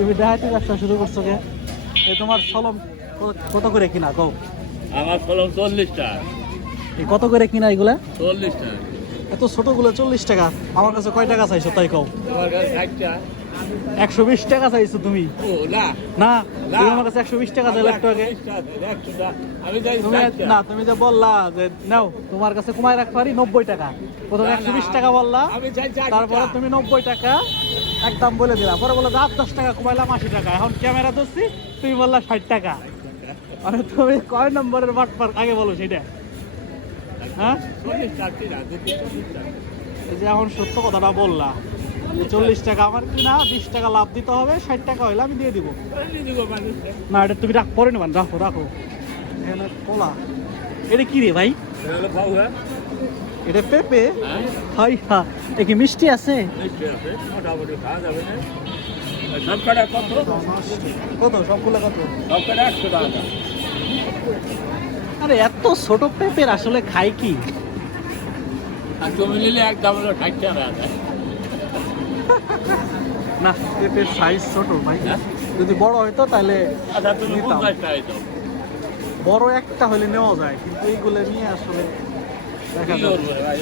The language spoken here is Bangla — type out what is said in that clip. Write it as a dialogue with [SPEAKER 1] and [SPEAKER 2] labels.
[SPEAKER 1] তুমি দেখাইতে ব্যবসা শুরু করছ কে? এই তোমার সলম কত করে কিনা কও?
[SPEAKER 2] আমার ফলন চল্লিশ টাকা
[SPEAKER 1] এই কত করে কিনা এগুলা?
[SPEAKER 2] চল্লিশ টাকা
[SPEAKER 1] এত ছোটগুলো চল্লিশ টাকা। আমার কাছে কয় টাকা চাইছো তাই কও? একশো বিশ টাকা চাইছো তুমি?
[SPEAKER 2] না।
[SPEAKER 1] তুমি আমার কাছে একশো বিশ টাকা চাইলে একটু আগে। তুমি না তুমি যে বললা যে নাও তোমার কাছে কমায় রাখতে পারি নব্বই টাকা। প্রথমে একশো বিশ টাকা বললা তারপরে তুমি নব্বই টাকা একদম বলে দিলাম। পরে বলে যে আট দশ টাকা কমাইলাম আশি টাকা। এখন ক্যামেরা ধরছি, তুমি বললা ষাট টাকা। মানে তুমি কয় নম্বরের বাট পার? আগে বলো সেটা। হ্যাঁ? যে এখন সত্য কথাটা বললা যে চল্লিশ টাকা আমার কিনা, বিশ টাকা লাভ দিতে হবে, ষাট টাকা হইলে আমি দিয়ে দিব। না, এটা তুমি রাখ, পরে নেবেন রাখো রাখো। কলা। এটা কি রে ভাই?
[SPEAKER 2] এটা
[SPEAKER 1] পেঁপে? হাই হা এ কি মিষ্টি আছে
[SPEAKER 2] কত?
[SPEAKER 1] সবগুলো কত। আরে এত ছোট পেঁপের আসলে খাই কি না পেঁপের সাইজ ছোট ভাই? যদি বড় হইতো তাহলে
[SPEAKER 2] আচ্ছা
[SPEAKER 1] বড় একটা হলে নেওয়া যায় কিন্তু এইগুলো নিয়ে আসলে 那
[SPEAKER 2] 个又录了